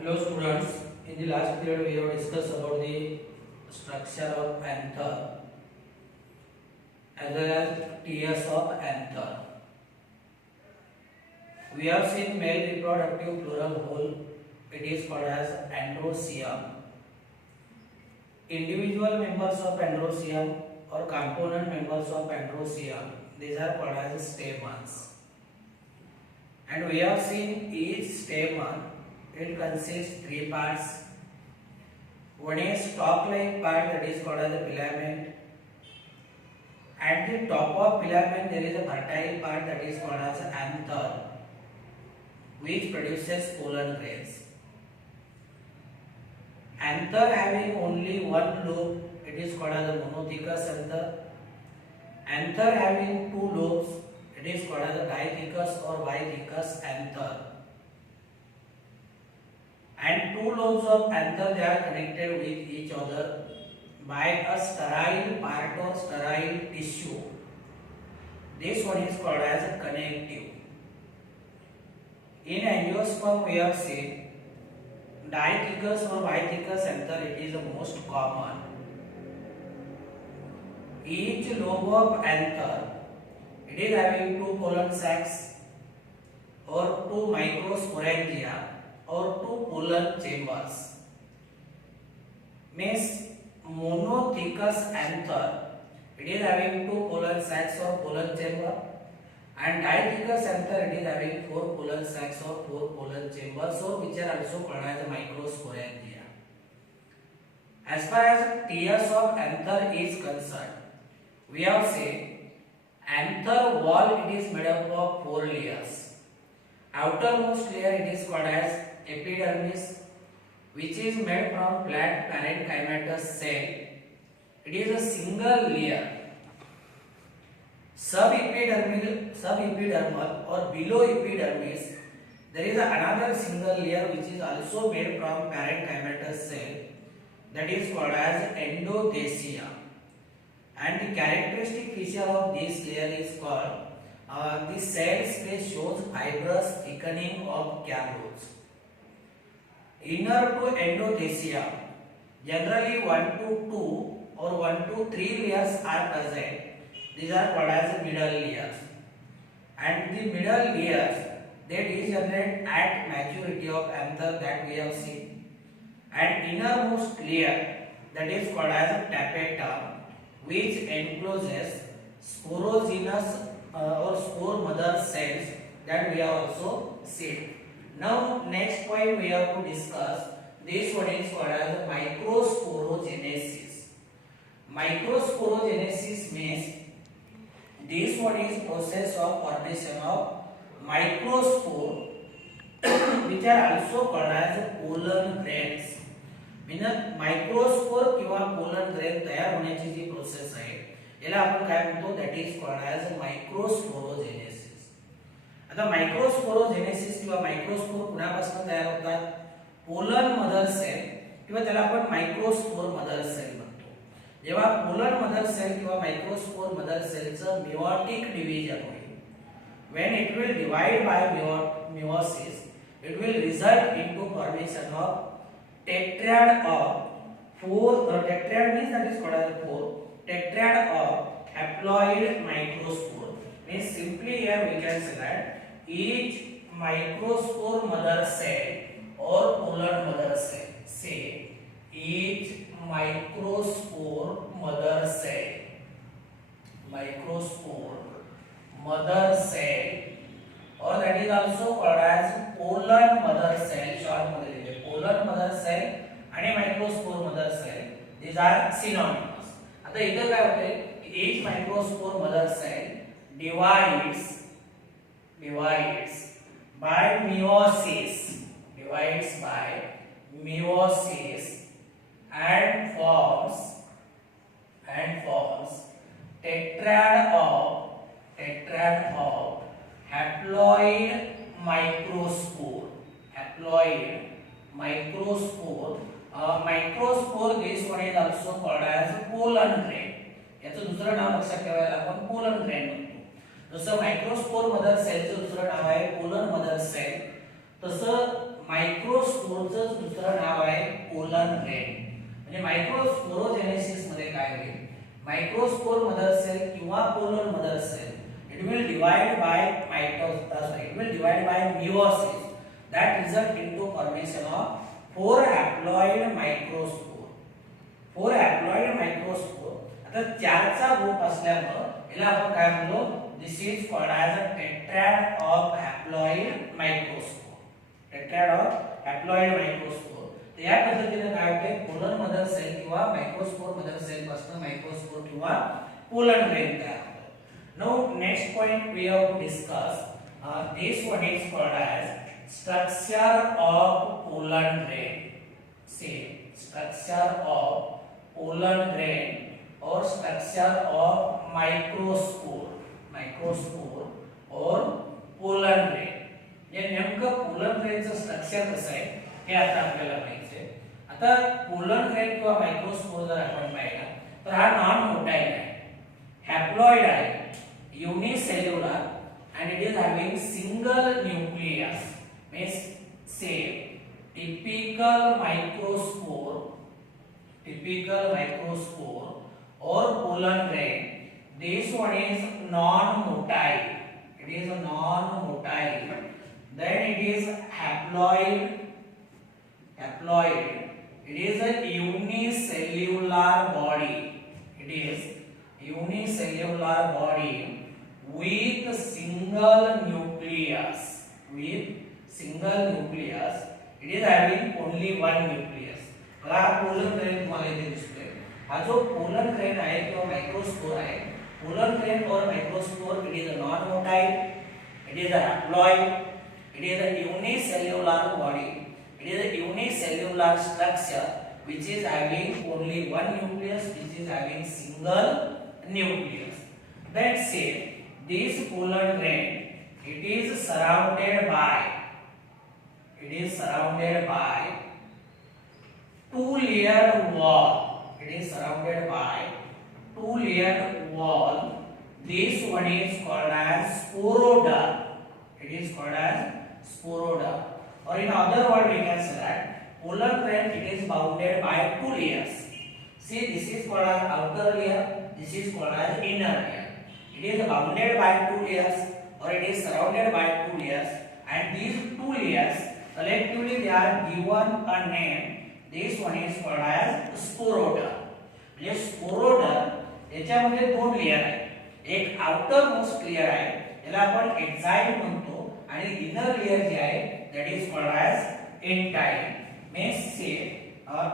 Hello students, in the last period we have discussed about the structure of anther as well as TS of anther. We have seen male reproductive plural whole, it is called as androecium. Individual members of androecium or component members of androecium, these are called as stamens. And we have seen each stamen, it consists three parts. One is top-like part, that is called as the filament. At the top of filament there is a fertile part, that is called as anther, which produces pollen grains. Anther having only one lobe, it is called as a monothecous anther. Anther having two lobes, it is called as a dithecous or bithecous anther. And two lobes of anther, they are connected with each other by a sterile part or sterile tissue. This one is called as a connective. In angiosperm we have seen dithecous or bithecous anther, it is the most common. Each lobe of anther, it is having two pollen sacs or two microsporangia or two pollen chambers. Means monothecous anther, it is having two pollen sacs or pollen chamber, and dithecous anther, it is having four pollen sacs or four pollen chambers, so which are also called as microsporangia. As far as TS of anther is concerned, we have said anther wall, it is made up of four layers. Outermost layer, it is called as epidermis, which is made from flat parenchymatous cell. It is a single layer. Subepidermal or below epidermis, there is another single layer which is also made from parenchymatous cell, that is called as endothecia. And the characteristic feature of this layer is called the cell space shows fibrous thickening of carotids. Inner to endothecia, generally 1 to 2 or 1 to 3 layers are present. These are called as middle layers. And the middle layers, they degenerate at maturity of anther, that we have seen. And innermost layer, that is called as tapetum, which encloses sporogenous or spore mother cells, that we have also seen. Now next point we have to discuss, this one is called as microsporogenesis. Microsporogenesis means this one is process of formation of microspore which are also called as pollen grains. म्हणजे microspore किंवा pollen grain तयार होण्याची जी process आहे याला आपण काय म्हणतो, that is called as मायक्रोस्पोरोजेनेसिस. आता मायक्रोस्पोरोजेनेसिस किंवा मायक्रोस्पोर कुणापासून तयार होतात, पोलन मदर सेल किंवा त्याला आपण मायक्रोस्पोर मदर सेल म्हणतो. जेव्हा पोलन मदर सेल किंवा मायक्रोस्पोर मदर सेलचं मिओटिक डिव्हिजन होईल, when it will divide by meiosis, it will result into formation of tetrad of tetrad means that is called as four tetrad of haploid microspore. Means simply here we can say that each microspore mother cell or pollen mother cell, say each microspore mother cell or that is also called as pollen mother cell, short मध्ये लिहिले pollen mother cell आणि microspore mother cell, these are synonymous. आता इथं काय होते, each microspore mother cell divides by meiosis and forms tetrad of haploid microspore. Microspore, this one is also called as pollen grain. याचं दुसरं नाव लक्षात ठेवायला आपण pollen grain म्हणतो. जसं मायक्रोस्पोर मदर सेलचं दुसरं नाव आहे पोलन मदर सेल, तसं मायक्रोस्पोरचं दुसरं नाव आहे पोलन ग्रेन. म्हणजे मायक्रोस्पोरोजेनेसिस मध्ये काय होईल, मायक्रोस्पोर मदर सेल किंवा pollen mother cell, it will divide by it will divide by meiosis that result into formation of 4 haploid microspore. 4 haploid microspore. आता 4 चा ग्रुप असल्यामुळे याला आपण काय म्हणलो, this is called as a tetrad of haploid microspore. tetrad of haploid microspore. तर या पद्धतीने काय होते, पोलन मदर सेल किंवा मायक्रोस्पोर मदर सेल पासून मायक्रोस्पोर किंवा पोलन ग्रेन तयार होतो. Now next point we have to discuss, this one is called as structure of pollen grain. See, structure of pollen grain or structure of microspore or pollen grain. हे नेमकं pollen ग्रेनचं structure कसं आहे हे आता आपल्याला माहिती आहे. आता पोलन ग्रेन किंवा microspore जर आपण पाहिला तर हा नॉन मोटाइल आहे, हॅप्लॉइड आहे, unicellular, and it is having single nucleus. Means say typical microspore or pollen grain. This one is non-motile. It is a non-motile. Then it is haploid. It is a unicellular body. It is unicellular body with single nucleus. It is having only one nucleus. हा pollen grain तुम्हाला इथे दिसतोय. हा जो pollen grain आहे किंवा microspore आहे, pollen grain और microspore, it is a non-motile, it is a haploid, it is a unicellular body, it is a unicellular structure which is having only one nucleus, which is having single nucleus. That's it. This pollen grain, it is surrounded by two-layered wall. It is surrounded by two-layered wall. This one is called as sporoderm. It is called as sporoderm. Or in other word, we can say that pollen grain, it is bounded by two layers. See, this is called as outer layer. This is called as inner layer. It is bounded by two layers or it is surrounded by two layers, and these two layers collectively they are given a name. This one is called as sporoderm. म्हणजे स्पोरोडर्म याच्यामध्ये दोन layer आहेत, एक outer most layer आहे याला आपण exine म्हणतो आणि इनर लेयर जे आहे that is called as entire. Means say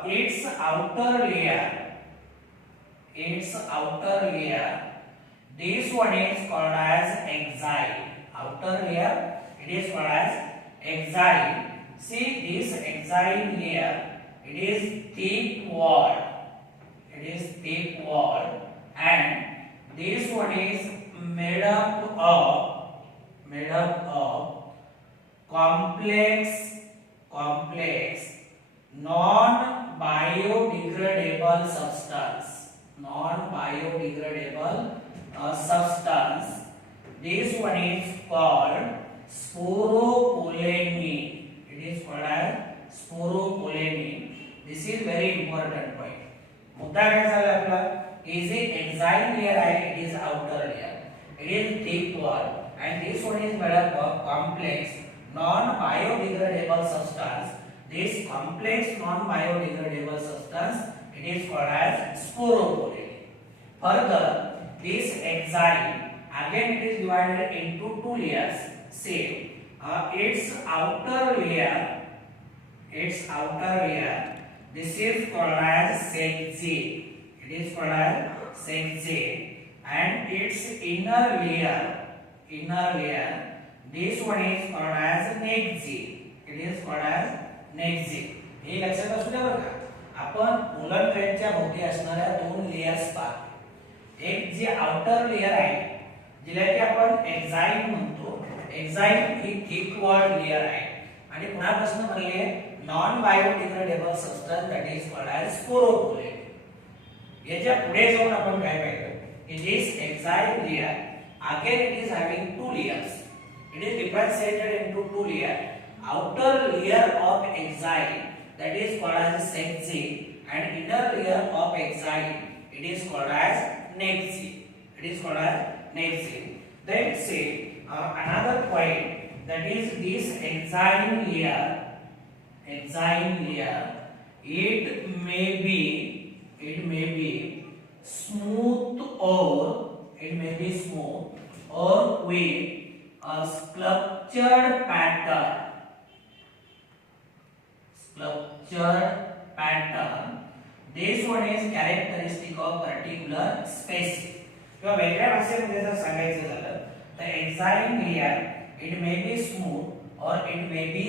its outer layer, this one is called as exile. Outer layer, it is called as exile. See this exile layer, it is thick wall. And this one is made up of complex non-biodegradable substance. This one is called sporopollen. It is called as sporopollen. This is very important point. मुद्दा काय झाला आपला, is it exile layer आहे, it is outer layer, it is thick wall, and this one is made up of complex non-biodegradable substance. This complex non-biodegradable substance, it is called as sporopollen. Further, this exile again it is divided into two layers. Say its outer layer, this is called as sexy. It is called as sexy, and its inner layer, this one is called as nexi. It is called as nexi. हे लक्षात असू द्या बरं का. आपण pollen ग्रेनच्या भोवती असणाऱ्या दोन layers पाहतो. एक जी आउटर लेयर आहे जिला की आपण एक्झाइल म्हणतो. एक्झाइल ही थिक वॉल लेयर आहे आणि पुन्हापासून बनले non biodegradable substance that is called as sporopollenin. याच्या पुढे जाऊन आपण काय पाहिजे की this exine layer again it is having two layers. It is differentiated into two layers. outer layer of exile, that is called as sac zig, and inner layer of exile, it is called as neck zig. It is called as neck zig. Then say another point, that is this exile layer, it may be smooth or with a sculptured pattern. This one is characteristic of particular species. किंवा वेगळ्या भाषेमध्ये जर सांगायचं झालं तर एक्झाइल layer it may be smooth or it may be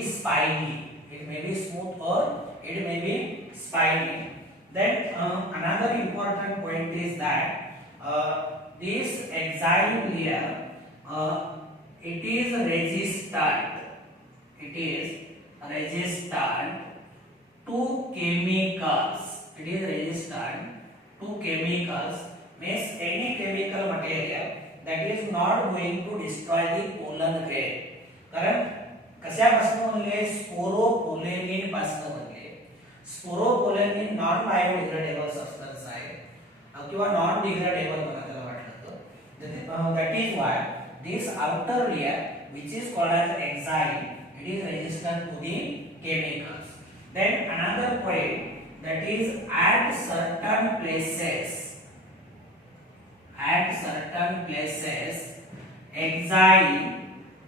spiny. Then another important point is that this exile layer it is resistant to chemicals. Means any chemical material that is not going to destroy the pollen grain. कारण कशापासून बनले? Sporopollenin पासून बनले. Sporopollenin non biodegradable substance आहे किंवा non degradable मला त्याला वाटलं. That is why this outer layer, which is called as exile, it is resistant to the chemicals. Then another point, that is at certain places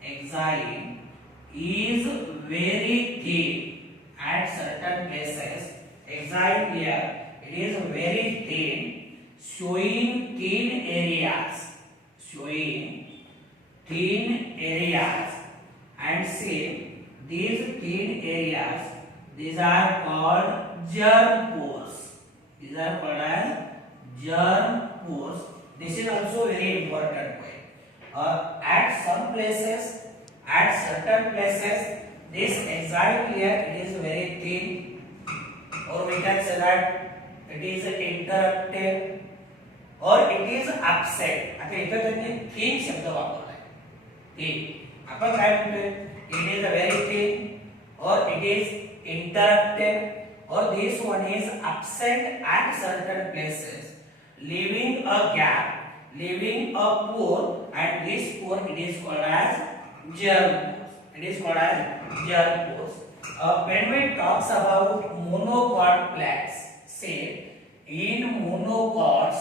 exile is very thin. At certain places exile layer, it is very thin, showing thin areas, and see these thin areas, these are called germ pores. These are called as germ pores. This is also very important point. At certain places, this exile layer, it is very thin, or we can say that it is interrupted, or it is absent. आता इथे त्यांनी thin शब्द वापरलाय. thin आपण काय म्हणतोय? It is very thin, or it is interrupted, or this one is absent at certain places, leaving a gap, leaving a pore, and this pore it is called as germ pores. When we talks about monocot plants, say in monocots,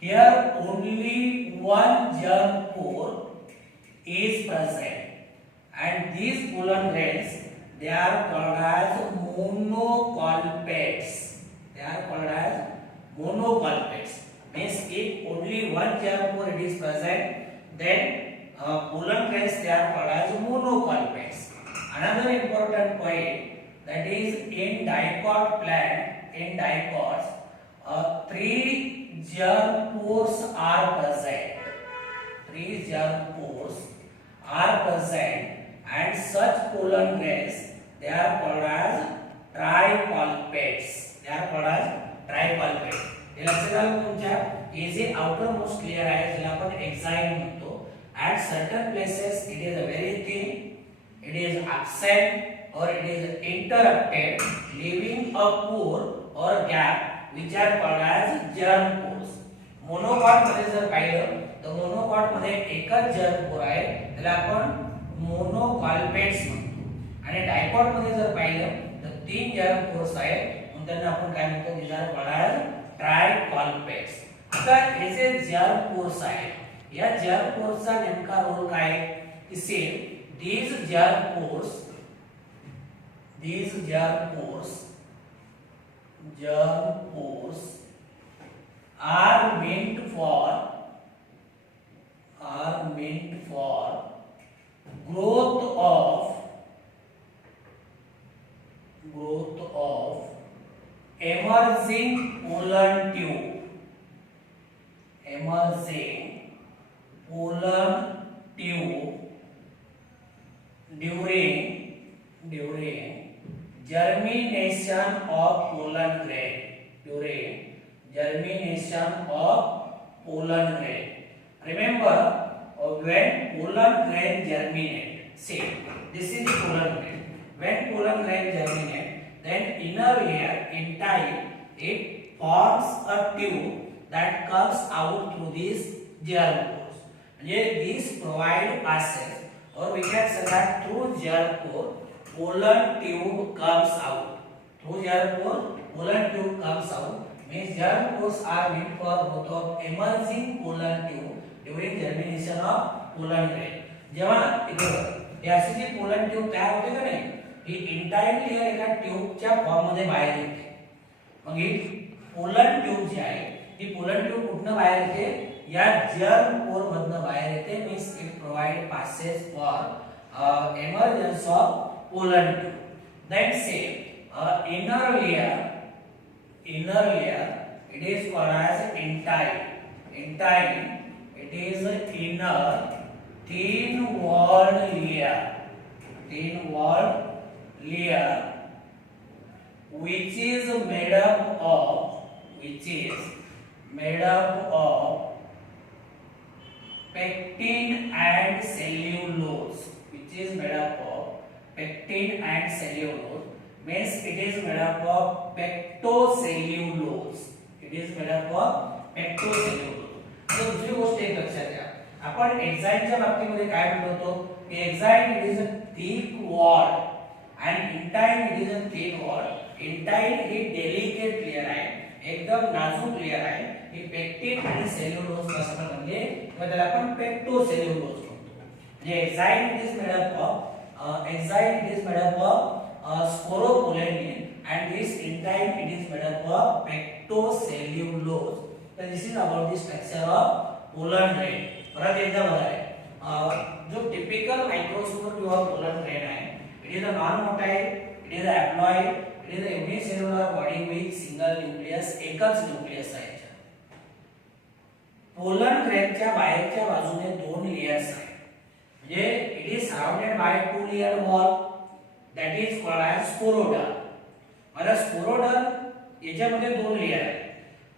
here only one germ pore is present, and these pollen grains, they are called as monocolpates. Means if only one germ pore it is present, then pollen grains, they are called as monocolpates. Another important point, that is in dicot plant, in dicots, 3 germ pores are present. And such pollen grains, they are called as tricolpates. हे लक्षात आलं तुमच्या? हे जे outer most layer आहे ज्याला आपण exine म्हणतो, at certain places it is very thin, it is absent, or it is interrupted, leaving a pore or gap, which are called as germ pores. Monocot मध्ये जर पाहिलं तर मोनोकॉट मध्ये एकच जर्म पोर आहे, त्याला आपण मोनोकॉल्पेट्स म्हणतो. आणि डायकॉट मध्ये जर पाहिलं तर 3 जर्म पोर्स आहेत, म्हणून त्यांना आपण काय म्हणतो? these are called as ट्रायकॉल्पेट्स. आता हे जे जर्म पोर्स आहेत, या जर्म पोर्सचा नेमका रोल काय? की से these germ pores are meant for growth of emerging pollen tube during germination of pollen grain. Remember, when pollen grain germinate. See, this is the pollen grain. When pollen grain germinate, then inner layer entire it forms a tube that comes out through these germ pores. These provide passage, or we can say that through germ pore, pollen tube comes out. Through germ pore, pollen tube comes out. Means germ pores are meant for both of emerging pollen tube during germination of pollen grain. जेव्हा इथे अशी जी pollen tube तयार होते का नाही, ही entire layer एका ट्यूबच्या form मध्ये बाहेर येते. मग ही pollen tube जी आहे, ती pollen tube कुठनं बाहेर येते? या germ pore मधनं बाहेर येते. Means it provide passage for emergence of pollen tube. Then say inner layer, it is called as entire. It is inner thin walled layer which is made up of pectin and cellulose. Means it is made up of pectocellulose. तर दुसरी गोष्ट एक लक्षात घ्या, आपण एक्झाइमच्या बाबतीमध्ये काय म्हणतो की exine it is a thick wall आणि intine it is a thin wall. Intine ही डेलिकेट लेयर आहे, एकदम नाजूक लेयर आहे. ही पेक्टिन आणि सेल्युलोज पासून म्हणजे किंवा त्याला आपण पेक्टोसेल्युलोज म्हणतो. म्हणजे exine it is made up of sporopollenin and this enzyme it is made up of pectocellulose. So this is about the structure of pollen grain. परत एकदा बघा, जो टिपिकल माइक्रोस्पोर किंवा pollen grain आहे, it is a non-motile, it is a haploid, it is a unicellular body with single nucleus, एकच nucleus आहे. pollen grain च्या बाहेरच्या बाजूने दोन लेयर्स आहेत. म्हणजे it is surrounded by two layered wall that is called as sporoderm. मला sporoderm याच्यामध्ये दोन लेयर आहेत.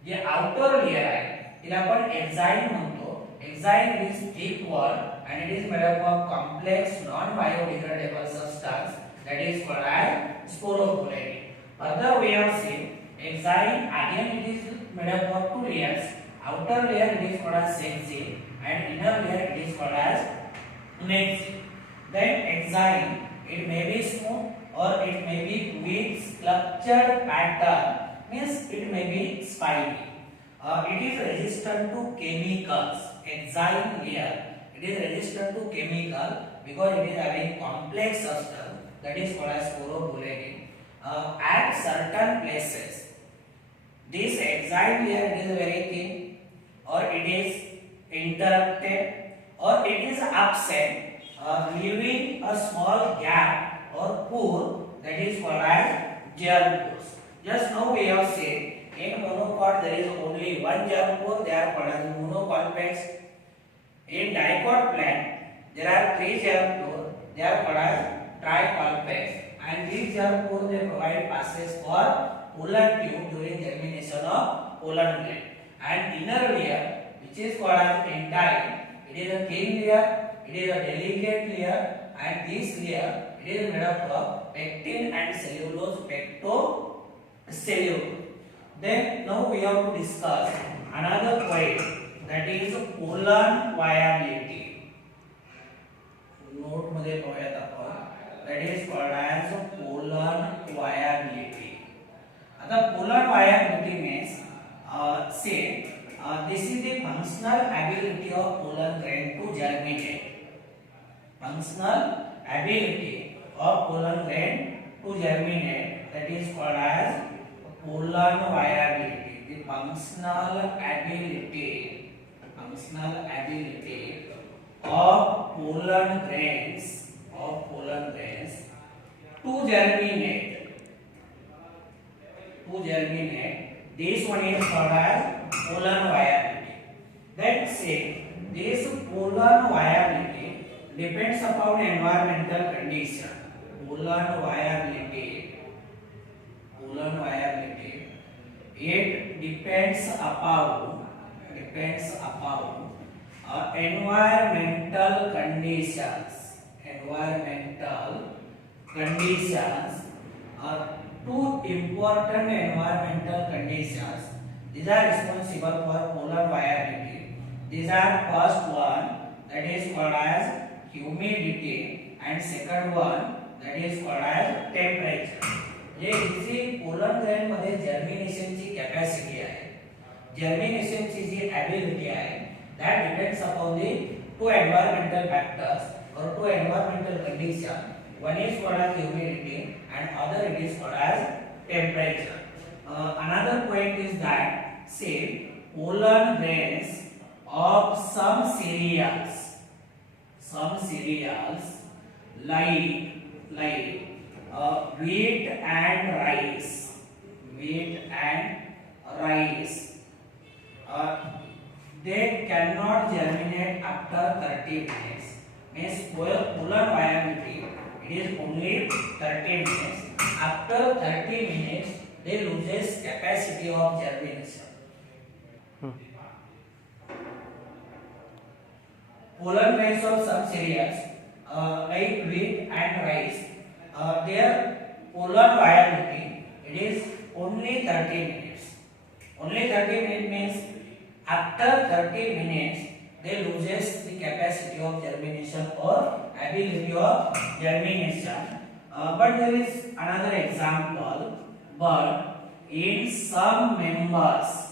जे आउटर लेयर आहे तिला आपण एक्झाइम म्हणतो. एक्झाइम is thick wall and it is made up of complex non biodegradable substance that is called as sporopollenin. Other way of saying exine again it is made up of two layers. Outer layer it is called as exine and inner layer it is called as nexine. Then exine it may be smooth or it may be with structured pattern, means it may be spiny. It is resistant to chemicals. Exine layer it is resistant to chemical because it is having complex substance that is called as sporopollenin. At certain places this exine layer it is very thin or it is interrupted or it is absent, leaving a small gap or pore that is called as germ pores. Just now we have said in monocot there is only one germ pore, they are called as monocolpates. In dicot plant there are three germ pore, they are called as tricolpates. And these germ pore they provide passage for pollen tube during germination of pollen grain. And inner layer which is called as entire, it is a thin layer, it is a delicate layer, and this layer it is made up of pectin and cellulose, pectocellulose. Then now we have to discuss another point, that is pollen viability. Note मध्ये पाहूयात आपण, that is called as pollen viability. आता pollen viability means say this is the functional ability of pollen grain to germinate. Functional ability of pollen grain to germinate, that is called as pollen viability. The functional ability of pollen grains to germinate. This one is called as pollen viability. Then say this pollen viability depends upon environmental condition. Pollen viability it depends upon environmental conditions are two important environmental conditions. These are responsible for polar variability. These are first one, that is called as humidity, and second one, that is called as temperature. जे इसी polar grain मध्ये germination ची capacity आहे, germination ची जी ability आहे, that depends upon the two environmental factors or two environmental conditions. One is called as humidity and other it is called as temperature. Another point is that say polar grains of some cereals like wheat and rice, they cannot germinate after 30 minutes. Means polar viability, it is only 30 minutes. After 30 minutes, they loses capacity of germination. Polar grains of some cereals like wheat and rice, their polar viability, it is only 30 minutes. Only 30 minutes means after 30 minutes they loses the capacity of germination or ability of germination. But there is another example. But in some members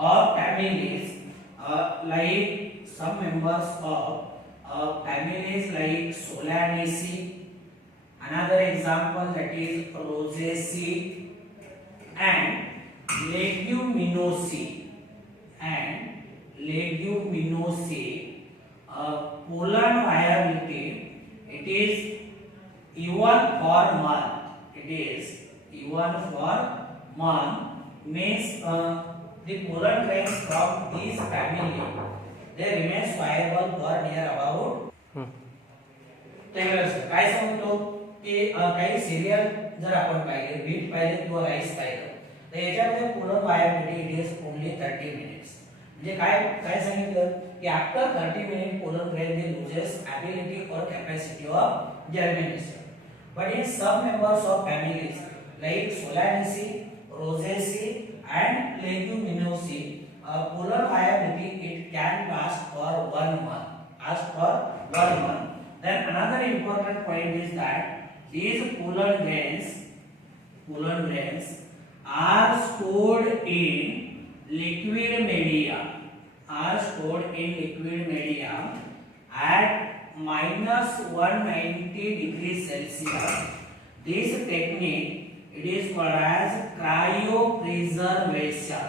of families, like some members of families like Solanaceae, another example that is Rosaceae and Leguminosae, polar viability, it is even for month, means the polar grains from this family, they remains viable for near about काय सांगतो की काही serial जर आपण पाहिले, wheat पाहिले किंवा rice पाहिलं, तर याच्यामध्ये polar viability it is only 30 minutes. म्हणजे काय सांगितलं की after 30 minute polar grain they loses ability or capacity of germination. But in some members of families like Solanaceae, Rosaceae and Leguminosae, polar viability it can last for 1 month. Then another important point is that these polar grains are stored in liquid media at -190 degrees Celsius. This technique it is called as cryopreservation.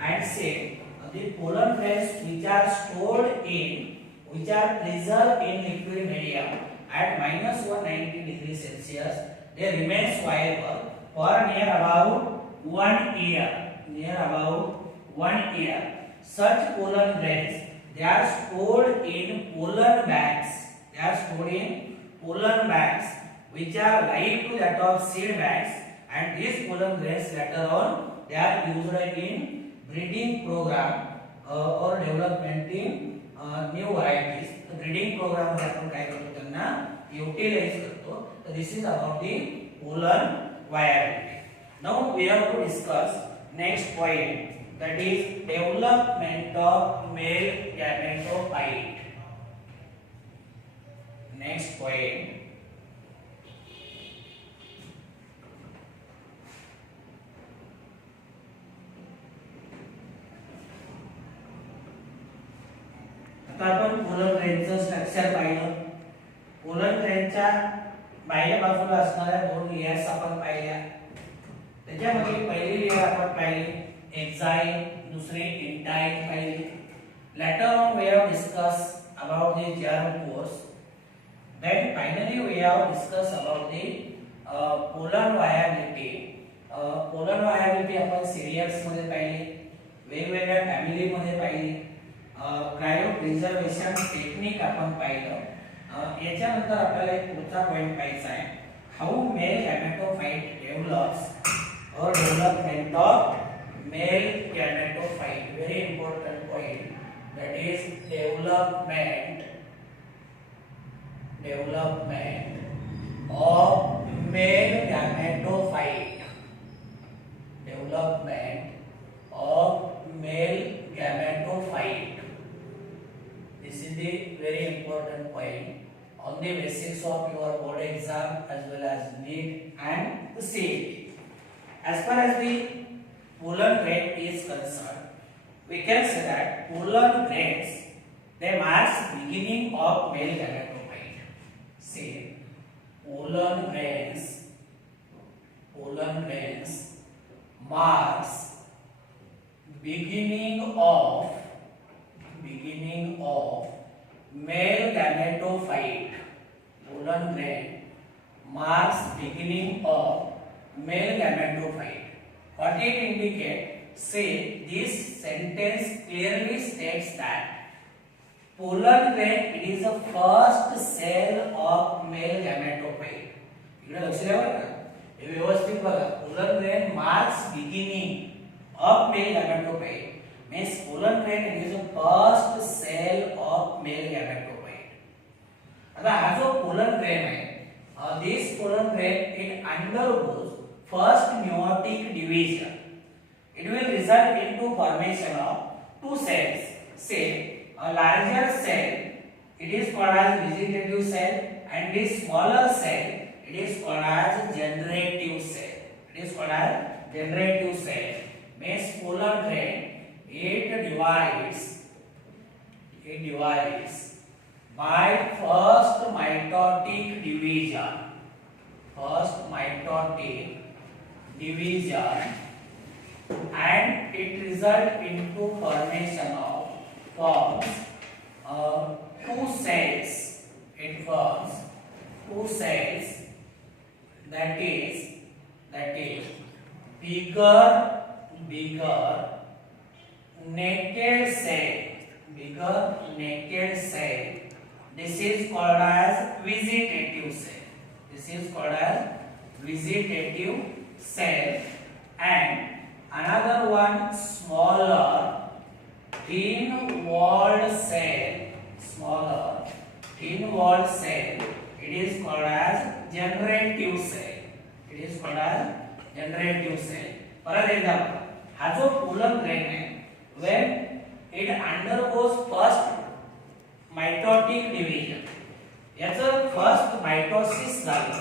And say the polar grains which are preserved in liquid media at -190 degrees Celsius, they remains viable for near about 1 year. Such polar grains, they are stored in polar bags. Which are like to that of seed bags, and these polar grains later on they are used in breeding program or development in new varieties. The breeding program मध्ये आपण काय करतो, त्यांना utilize करतो. So this is about the polar viability. Now we have to discuss next point, that is development of male gametophyte. Next point, आता आपण polar ग्रेनचं structure पाहिलं. Polar ग्रेनच्या बाह्य बाजूला असणाऱ्या 2 लेयर्स आपण पाहिल्या. त्याच्यामध्ये पहिली लेयर आपण पाहिली एक्झाइल, दुसरी इंटाइल पाहिली. Later on we have discussed about the germ pores. Then finally we have discussed about the polar viability. Polar viability आपण सिरियल्स मध्ये पाहिली, वेगवेगळ्या फॅमिली मध्ये पाहिली, क्रायोप्रिझर्वेशन टेक्निक आपण पाहिलं. याच्यानंतर आपल्याला एक पुढचा पॉइंट पाहायचा आहे, how male gametophyte develops or development of male gametophyte. Very important point. That is development of male gametophyte. Development of male gametophyte. This is the very important point on the basis of your board exam as well as NEET and the CET. As far as the pollen grain is concerned, we can say that pollen grains, they marks beginning of male gametophyte. See, pollen grains marks beginning of male gametophyte. Pollen grain marks beginning of male gametophyte. What it indicates? Say, this sentence clearly states that pollen grain, it is the first cell of male gametophyte. इकडे लक्ष द्या बरं का, हे व्यवस्थित बघा. pollen grain marks beginning of male gametophyte. Means pollen grain, it is the first cell of male gametophyte. आता हा जो pollen grain आहे, this pollen grain, it undergoes first meiotic division. It will result into formation of two cells. Say, a larger cell, it is called as vegetative cell, and this smaller cell, it is called as generative cell. It is called as generative cell. Means pollen grain, it divides by first mitotic division. And it result into formation of two cells. It forms two cells, that is bigger naked cell. This is called as vegetative cell. And another one, smaller thin walled cell. It is called as generative cell. For example, हा जो pollen grain है, when it undergoes first mitotic division, याचं first mitosis झालं,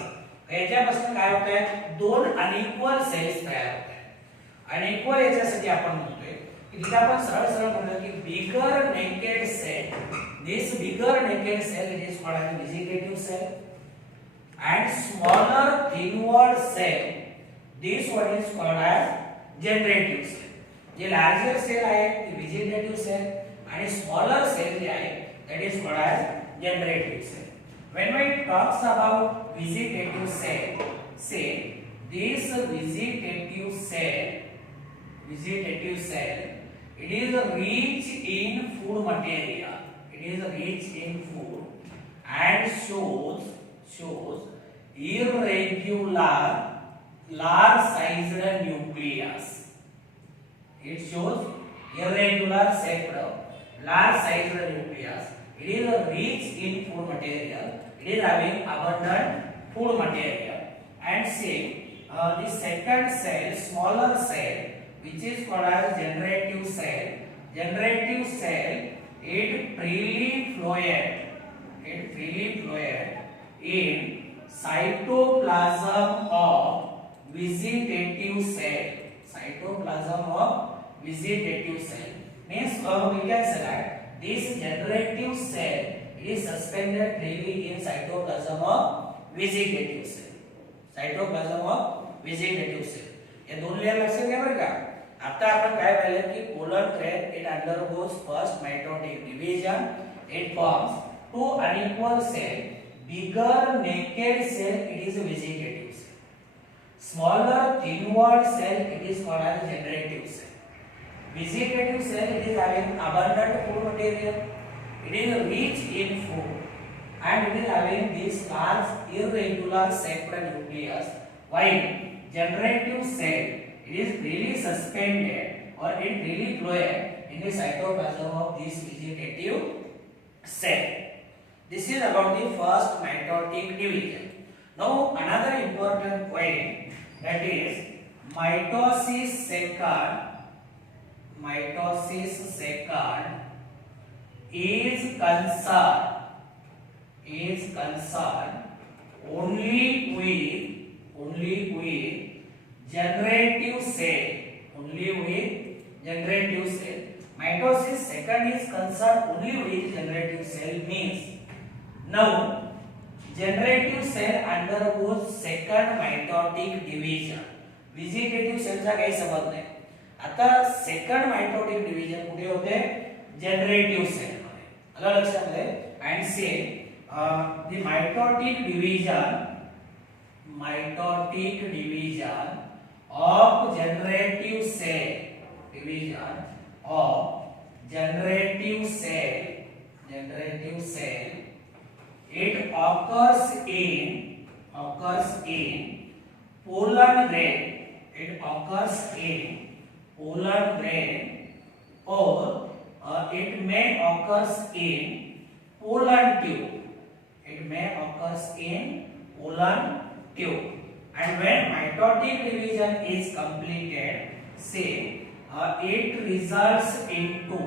याच्यापासून काय होत आहे, दोन अनइक्वल सेल्स तयार होत आहेत. अनइक्वल याच्यासाठी आपण म्हणतोय की तिथे आपण सरळ म्हणतो की bigger naked cell, this bigger naked cell, it is called as vegetative cell, and smaller thin walled cell, this one is called as generative cell. J larger cell आहे ती vegetative cell, आणि smaller cell जे आहे that is called as generative cell. When we talks about vegetative cell, say this vegetative cell, it is rich in food material. And shows irregular large sized nucleus. It shows irregular shaped large sized nucleus. It is rich in food material. It is having abundant food material. And see, the second cell, smaller cell, which is called as generative cell. It freely fluid in cytoplasm of vegetative cell. Means we can say that this generative cell is suspended freely in cytoplasm of vegetative cell. ये दोन layer लक्षात घ्या बरं का. आता आपण काय पाहिलं की pollen grain, it undergoes first mitotic division. It forms two unequal cell. Bigger naked cell, it is a vegetative cell. Smaller thin walled cell, it is called as generative cell. Vegetative cell, it is having abundant food material. It is rich in food, and it is having this large irregular shaped nucleus. While generative cell, it is really suspended or it really floated in the cytoplasm of this vegetative cell. This is about the first mitotic division. Now another important point, that is mitosis second is concerned only with generative cell. Mitosis second is concerned only with generative cell means now generative cell undergoes second mitotic division. Vegetative सेलचा काही संबंध नाही. आता second mitotic division कुठे होते? Generative cell मध्ये. आलं लक्षामध्ये? And say the mitotic division of generative cell it occurs in pollen grain. Or it may occurs in pollen tube. And when mitotic division is completed, say it results into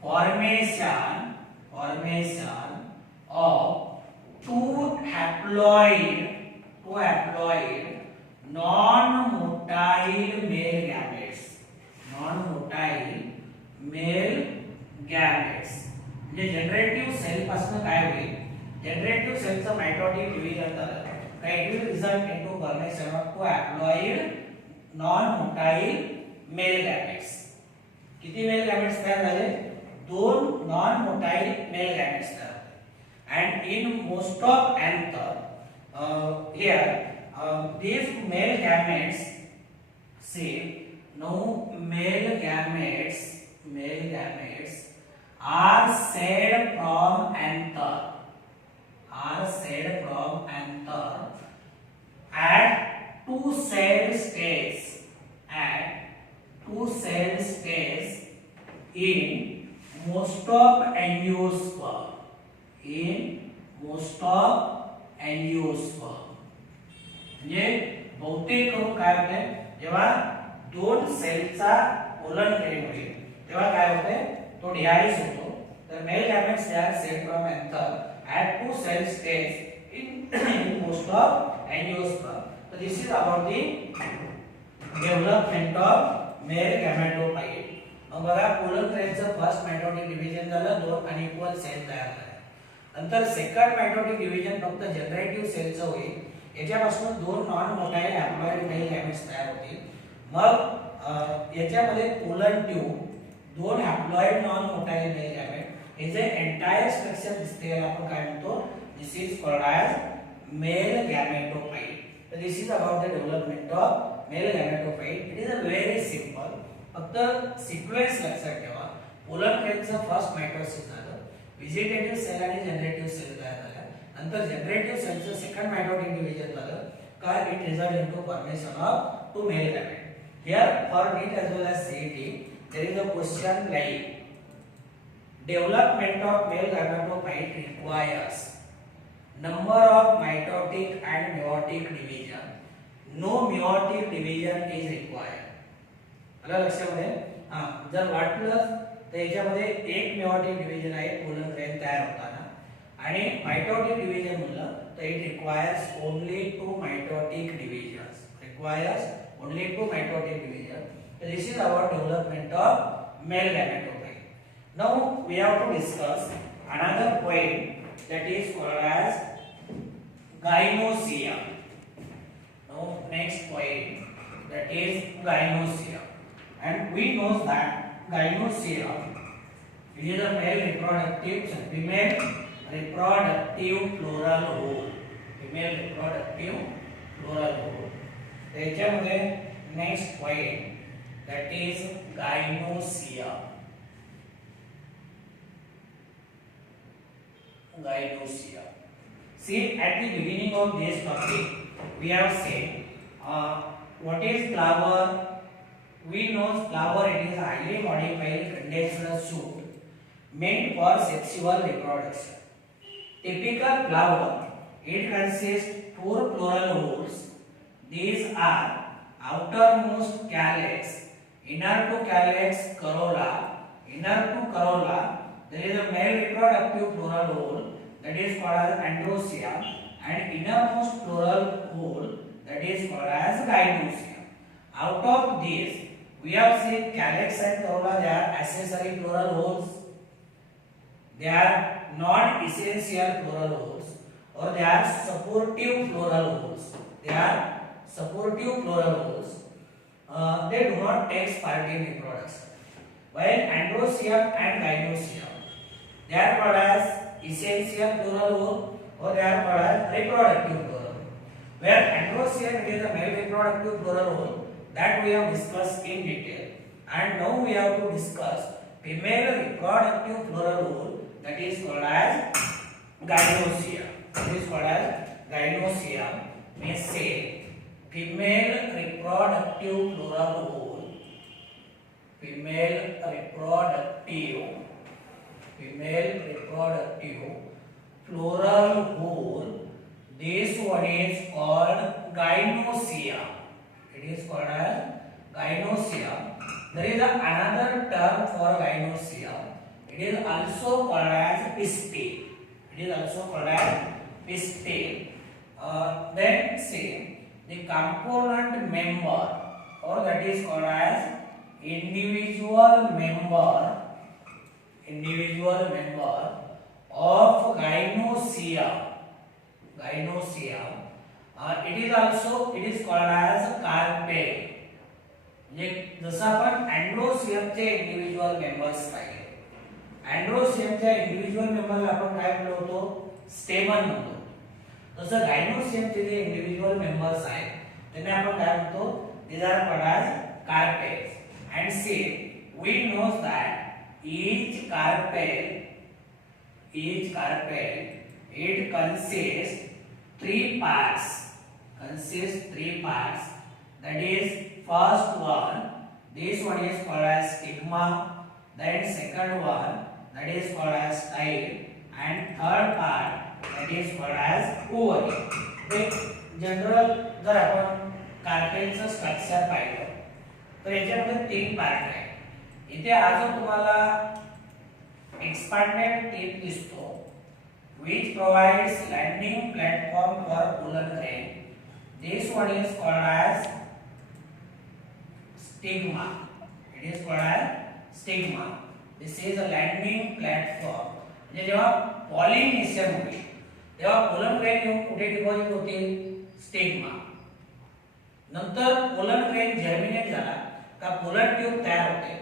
formation of two haploid non-motile male gametes. म्हणजे generative cell पासून काय होईल? Generative सेलचं mitotic division झालं काय? It will result into formation of two haploid non-motile male gametes. किती male gametes तयार झाले? दोन नॉन-मोटाइल मेल गॅमेट्स तयार झाले. And in most of anther, these male gametes, male gametes are shed from anther at two cell stages in most of angiosperm. म्हणजे बहुतेक करून काय होते? जेव्हा दोन सेलचा पोलन ग्रेन होईल तेव्हा काय होते? तो डिहाइज होतो. तर male gametes they are shed from anther at two cell stage in most of angiosperm. So this is about the development of male gametophyte. मग बघा पोलन ग्रेनचं फर्स्ट मायटोटिक डिव्हिजन झालं, दोन अनइक्वल सेल तयार झाले. नंतर सेकंड मायटोटिक डिव्हिजन फक्त generative सेलचं होईल. याच्यापासून दोन non motile haploid male gametes तयार होतील. मग याच्यामध्ये पोलन ट्यूब, दोन haploid non motile male gamete, हे जे एंटायर स्ट्रक्चर दिसते याला आपण काय म्हणतो? This is called as male gametophyte. तर this is about the development of male gametophyte. It is a very simple. फक्त सिक्वेन्स लक्षात ठेवा. पोलन ग्रेनचं फर्स्ट मायटोसिस झालं, व्हेजिटेटिव्ह सेल आणि जनरेटिव्ह सेल तयार झाल्या. नंतर जनरेटिव्ह सेलचं सेकंड मायटोटिक डिव्हिजन झालं का it result into formation of two male gamete. Here for NEET as well as CET there is a question like development of male gametophyte requires number of mitotic and meiotic division. No meiotic division is required. आलं लक्षामध्ये? जर वाटलं तर याच्यामध्ये एक meiotic division आहे pollen grain तयार होताना, आणि मायटोटिक डिव्हिजन म्हणलं तर it requires only two mitotic divisions. So this is our development of male gametophyte. Now we have to discuss another point that is called as gynosia. Now next point, that is gynosia, and we know that gynosia is a female reproductive floral hole. त्याच्यामध्ये next point, that is gynosia. See, at the beginning of this topic we have said what is flower. We know flower, it is a highly modified condensed shoot meant for sexual reproduction. Typical flower, it consists 4 floral holes. These are outermost calyx, inner to calyx, corolla. Inner to corolla, there is a male reproductive floral hole, that is called as androecium, and innermost floral hole, that is called as gynoecium. Out of these, we have seen calyx and corolla, they are accessory floral holes. They are non-essential floral holes, or they are supportive floral holes. They are supportive floral holes. They do not take part in reproduction. While androecium and gynoecium, they are called as essential floral hole, or they are called as reproductive floral hole. Where androecium, it is a male reproductive floral hole, that we have discussed in detail. And now we have to discuss female reproductive floral hole, that is called as gynoecium. It is called as gynoecium. May say female reproductive floral hole. Female reproductive floral hole. This one is called gynoecium. It is called as gynoecium. There is another term for gynoecium. It is also called as pistil. It is also called as pistil. Then say the component member, or that is called as individual member of gynoecium. It is called as carpel. जसं आपण अँड्रोसियमचे individual members पाहिले. अँड्रोसियमच्या individual मेंबरला आपण काय म्हणलो होतो? स्टेमन म्हणतो. तसं गायनोसियमचे जे individual members आहेत त्यांना आपण काय म्हणतो? These are called as carpels. And see we knows that each carpel it consists 3 parts. That is, first one, this one is called as stigma, then second one, that is called as style, and third part, that is called as ovary. एक general जर आपण कार्पेलचं structure पाहिलं तर याच्यामध्ये 3 part आहे. इथे अजून तुम्हाला एक्सपांडेड टिप दिसतो, which provides landing platform for pollen grain. This one is called as stigma. It is called as stigma. This is a landing platform. म्हणजे जेव्हा पॉलिनेशन होते तेव्हा पोलन ग्रेन येऊन कुठे डिपॉझिट होते? स्टिग्मा. नंतर पोलन ग्रेन जर्मिनेट झाला का पोलन ट्यूब तयार होते.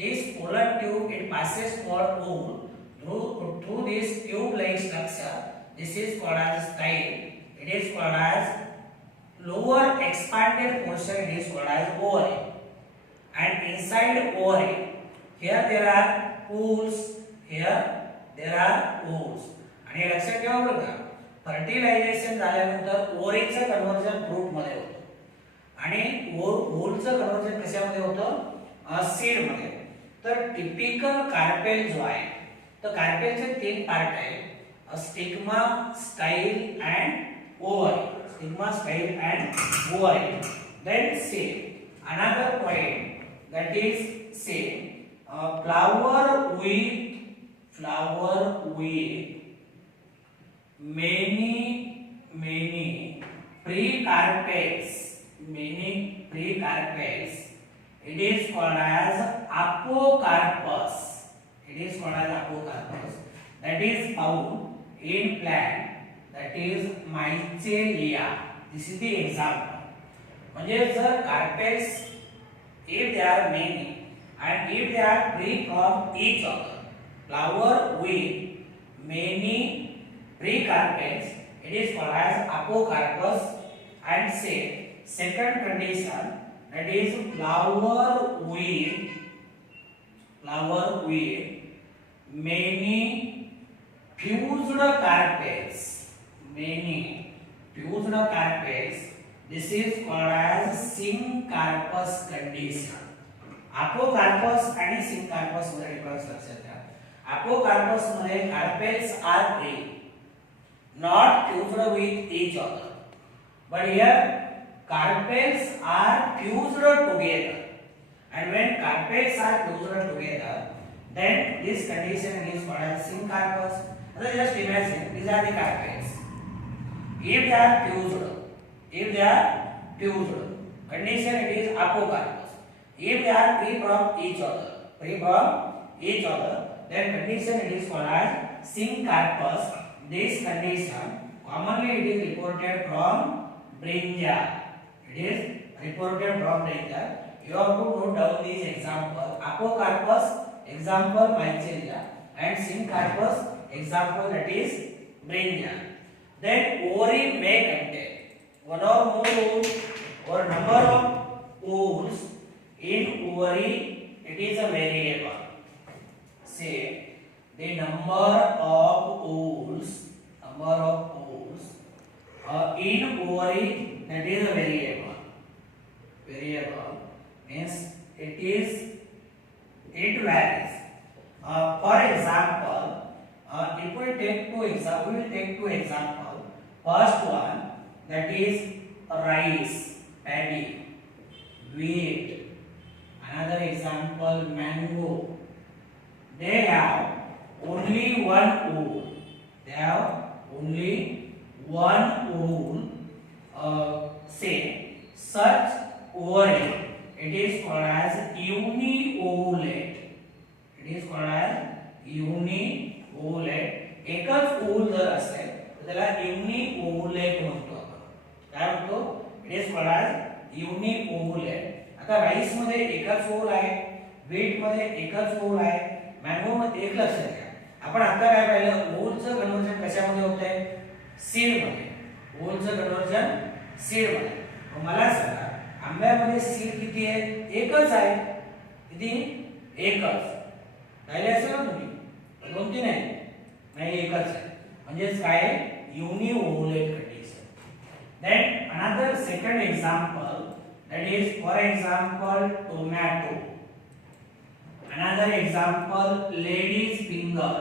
This pollen tube, it passes for wool through this tube-like structure. This is called as style. It is called as lower expanded portion. It is called as ovary. And inside ovary, here there are pools. Here there are pools. आणि लक्षात ठेवा बरं का, fertilisation झाल्यानंतर ओव्हरीचं conversion fruit मध्ये होतं आणि वूलचं conversion कशामध्ये होतं? सीड मध्ये. तर टिपिकल कार्पेल जो आहे तर कार्पेलचे 3 पार्ट आहेत, stigma, style and ovary. Stigma, style and ovary. Then say another point, that is say flower with many precarpels. It is called as apocarpus. That is found in plant, that is mycelia. This is the example. म्हणजे जर carpels, if they are many and if they are free from each other, flower with many precarpels, it is called as apocarpus. And say second condition, that is flower with many fused carpels. fused carpels, this is called as syncarpous condition. अपोकार्पस आणि सिंकार्पस मध्ये difference लक्षात घ्या. Apocarpous मध्ये carpels are free, not fused with each other, but here carpels are fused together, and when carpels are fused together, then this condition is called as syncarpous. So just imagine these are the carpels. If they are fused, condition it is apocarpous. If they are free from each other, then condition it is called as syncarpous. This condition commonly it is reported from brinjal. It is reported from brinjal. You have to note down these examples. Apocarpus example Mycelia and syncarpus example that is brinjal. Then ovary may contain one or more ools or number of ools in ovary. It is a variable. Say the number of ools in ovary, that is a variable. Variable means it varies. For example, if we take two examples. First one, that is rice, paddy, wheat. Another example, mango. They have only one ool. Say such ovary, it is called as uniovulate. एकच ovule जर असेल तर त्याला uniovulate म्हणतो आपण. काय म्हणतो? It is called as uniovulate. आता राईस मध्ये एकच ओव्हल आहे, व्हीट मध्ये एकच ओव्हल आहे, मँगो मध्ये एक. लक्षात घ्या, आपण आता काय पाहिलं, ओव्हलचं कन्वर्जन कशामध्ये होतंय? सीड मध्ये. ओव्हलचं कन्वर्जन सीड मध्ये. मला सांगा, आंब्यामध्ये सीड किती आहेत? एकच आहे. किती? एकच. राहिले असेल ना तुम्ही? दोन तीन आहे नाही, एकच आहे. म्हणजेच काय? Uniovulate condition. Then another second example, that is for example tomato. Another example, lady's finger.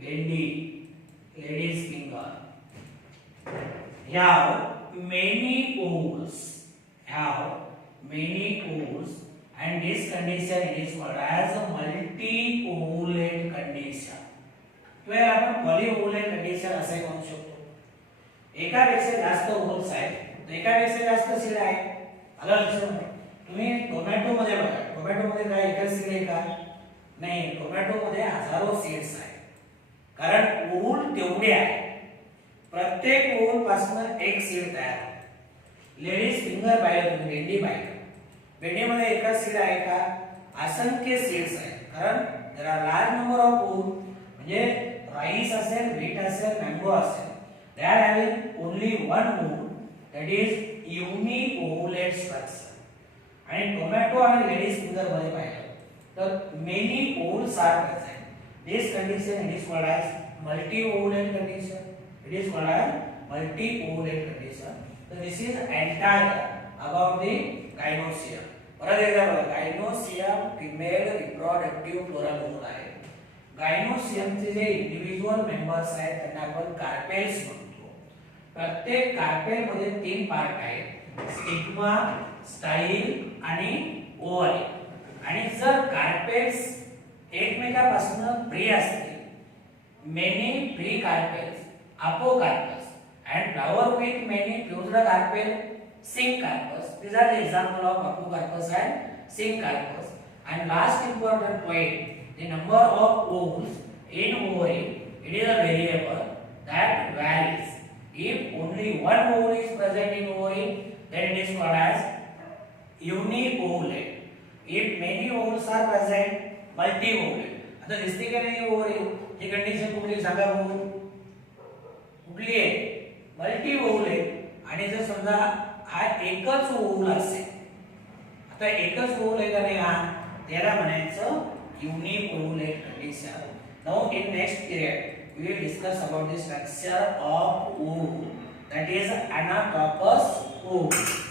Lady's finger have many ools, and this condition is called as a multi-ovolate condition. किंवा आपण पॉलीओव्हुलेट कंडिशन असे म्हणू शकतो. एकापेक्षा जास्त ओव्हल्स आहेत, तर एकापेक्षा जास्त सीड आहे. आलं लक्षात? तुम्ही टोमॅटो मध्ये बघा, टोमॅटो मध्ये काय एकच सीड आहे का? नाही, टोमॅटो मध्ये हजारो सीड्स आहेत. कारण ओव्हल तेवढे आहे. प्रत्येक ओव्हल पासून एक सीड तयार होते. लेडीज फिंगर पाहिलं तुम्ही, भेंडी पाहिलं, भेंडीमध्ये एकच सीड आहे का? असंख्य सीड्स आहेत. कारण there are large number of ovule. म्हणजे राईस असेल, व्हीट असेल, मँगो असेल, they are having only one ovule, that is uniovulate structure. आणि टोमॅटो आणि लेडीज फिंगर मध्ये पाहिलं तर many ovules are present. This condition it is called as multi-ovulate condition. It is called as multi-ovulate condition. So this is entire about the gynoecium. परत एकदा बघा, gynoecium female reproductive floral bone आहे. gynoecium चे जे individual members आहेत त्यांना आपण carpels म्हणतो. प्रत्येक कार्पेल मध्ये तीन पार्ट आहेत, स्टिग्मा, स्टाईल आणि ओव्हरी. आणि जर कार्पेल्स एकमेकांपासून फ्री असतील, many free carpels, apocarpus, and flower with many fused carpel, syncarpus. These are the example of apocarpus and syncarpus. And last important point, the number of ools in ovary, it is a variable that varies. If only one oval is present in ovary, then it is called as uniovulate. If many ovals are present, multi-ovulate. आता दिसते का नाही ovary? ही condition कुठली सांगा बघू? कुठली आहे? मल्टी-ओव्हुलेट. आणि जर समजा हा एकच ओव्हल असेल, आता एकच ओव्हल आहे का नाही हा, त्याला म्हणायचं uniovulate condition. Now in next period we will discuss about the structure of ooh, that is Anatopus ooh.